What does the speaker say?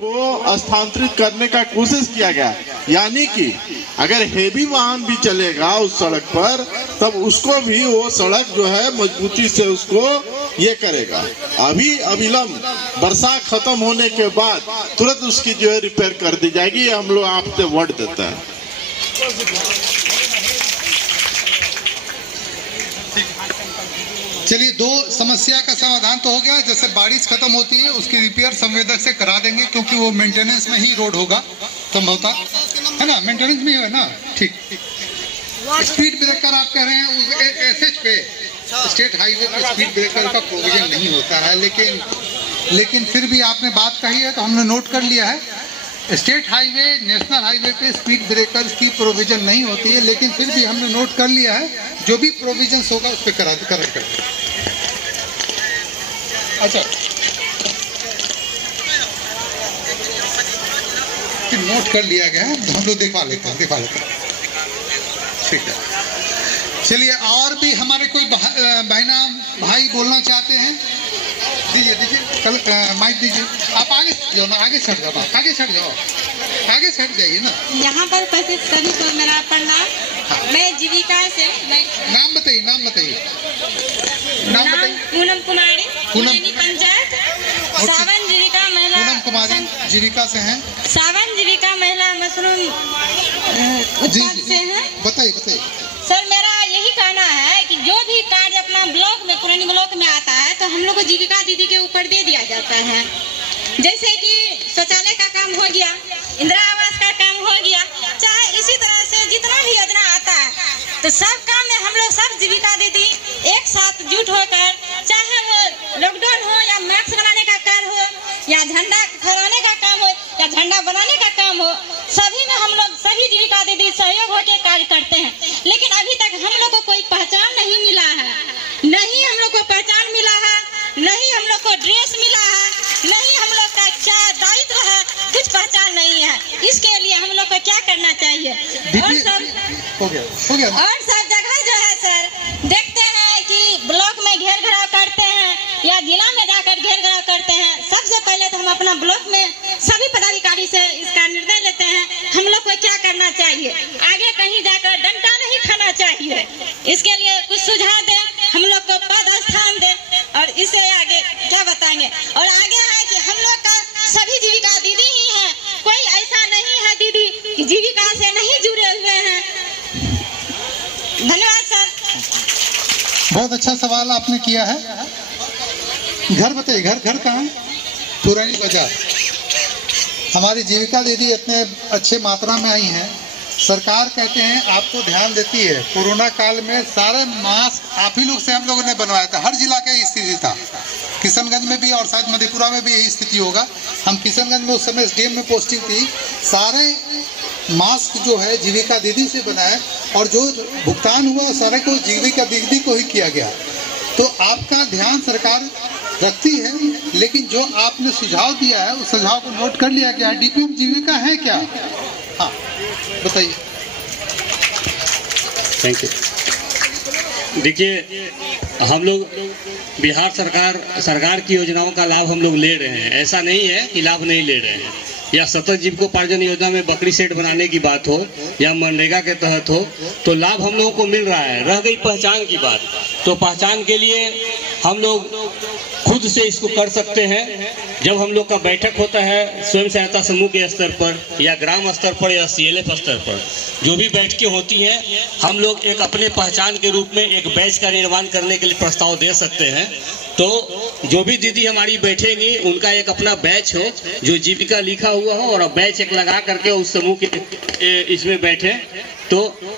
को स्थानांतरित करने का कोशिश किया गया, यानी कि अगर हेवी वाहन भी चलेगा उस सड़क पर तब उसको भी वो सड़क जो है मजबूती से उसको ये करेगा। अभी अविलंब वर्षा खत्म होने के बाद तुरंत उसकी जो है रिपेयर कर दी जाएगी। हम लोग आपसे वर्ड देते हैं। चलिए, दो समस्या का समाधान तो हो गया। जैसे बारिश खत्म होती है उसकी रिपेयर संवेदक से करा देंगे, क्योंकि वो मेंटेनेंस में ही रोड होगा संभवतः, है ना? मेंटेनेंस में ही है ना? ठीक। स्पीड ब्रेकर आप कह रहे हैं एसएच पे, स्टेट हाईवे पे स्पीड ब्रेकर का प्रोविजन नहीं होता है, लेकिन फिर भी आपने बात कही है तो हमने नोट कर लिया है। स्टेट हाईवे, नेशनल हाईवे पे स्पीड ब्रेकर्स की प्रोविजन नहीं होती है, लेकिन फिर भी हमने नोट कर लिया है। जो भी प्रोविजन होगा उस पर करेक्ट कर। अच्छा, नोट कर लिया गया है, हम लोग दिखा लेते हैं। ठीक है, चलिए। और भी हमारे कोई भाई बोलना चाहते हैं? दीजिए कल माइक दीजिए। आप आगे जाओ ना, आगे सट जाओ, आगे सट जाइए ना। यहाँ पर उपस्थित सभी को मेरा प्रणाम। मैं जीविका से नाम बताइए। पूनम कुमारी, पंचायत सावन जीविका महिला। पूनम कुमारी जीविका से हैं। सावन जीविका महिला मशरूम उत्पाद से हैं। बताइए। सर, मेरा यही कहना है कि जो भी कार्य अपना ब्लॉक में, पुरानी ब्लॉक में आता है तो हम लोग को जीविका दीदी के ऊपर दे दिया जाता है। जैसे कि शौचालय का काम हो गया, इंदिरा आवास का काम हो गया, चाहे इसी तरह से जितना भी योजना आता है तो सब काम में हम लोग सब जीविका दीदी एक साथ जुट होकर, चाहे वो लॉकडाउन हो या मास्क बनाने का कार्य हो या झंडा फहराने का काम हो या झंडा बनाने का काम हो, सभी में हम लोग सभी जीविका दीदी सहयोग होकर कार्य करते हैं। लेकिन अभी तक हम लोग को कोई पहचान नहीं मिला है, नहीं हम लोग को पहचान मिला है, नहीं हम लोग को ड्रेस मिला है, नहीं हम लोग का क्या दायित्व है, कुछ पहचान नहीं है। इसके लिए हम लोग को क्या करना चाहिए? और सब जगह जो है सर, देखते हैं कि ब्लॉक में घेर घराव करते हैं या जिला में जाकर घेर घराव करते हैं। सबसे पहले तो हम अपना ब्लॉक में सभी पदाधिकारी से इसका निर्णय लेते हैं हम लोग को क्या करना चाहिए। आगे कहीं जाकर डंडा नहीं खाना चाहिए। इसके लिए कुछ सुझाव दें, हम लोग को पद स्थान दें, और इससे आगे क्या बताएंगे। और आगे है कि हम लोग का सभी जीविका दीदी ही है, कोई ऐसा नहीं है दीदी कि जीविका से नहीं जुड़े हुए हैं। धन्यवाद सर। बहुत अच्छा सवाल आपने किया है। घर बताइए, घर कहाँ? पुरानी बाजार। हमारी जीविका दीदी इतने अच्छे मात्रा में आई हैं। सरकार कहते हैं आपको ध्यान देती है। कोरोना काल में सारे मास्क आप ही लोग से हम लोगों ने बनवाया था। हर जिला का स्थिति था, किशनगंज में भी और शायद मधेपुरा में भी यही स्थिति होगा। हम किशनगंज में उस समय एसडीएम में पोस्टिंग थी। सारे मास्क जो है जीविका दीदी से बनाए और जो भुगतान हुआ सारे को जीविका दीदी को ही किया गया। तो आपका ध्यान सरकार रखती है, लेकिन जो आपने सुझाव दिया है उस सुझाव को नोट कर लिया गया। डीपीएम जीविका है क्या? हाँ, बताइए। Thank you. देखिए, हम लोग बिहार सरकार की योजनाओं का लाभ हम लोग ले रहे हैं। ऐसा नहीं है कि लाभ नहीं ले रहे हैं। या सतत जीविकोपार्जन योजना में बकरी सेट बनाने की बात हो या मनरेगा के तहत हो, तो लाभ हम लोगों को मिल रहा है। रह गई पहचान की बात, तो पहचान के लिए हम लोग खुद से इसको कर सकते हैं। जब हम लोग का बैठक होता है स्वयं सहायता समूह के स्तर पर या ग्राम स्तर पर या CLF स्तर पर, जो भी बैठकें होती हैं, हम लोग एक अपने पहचान के रूप में एक बैच का निर्माण करने के लिए प्रस्ताव दे सकते हैं। तो जो भी दीदी हमारी बैठेंगी उनका एक अपना बैच हो जो जीविका लिखा हुआ हो, और बैच एक लगा करके उस समूह के इसमें बैठे, तो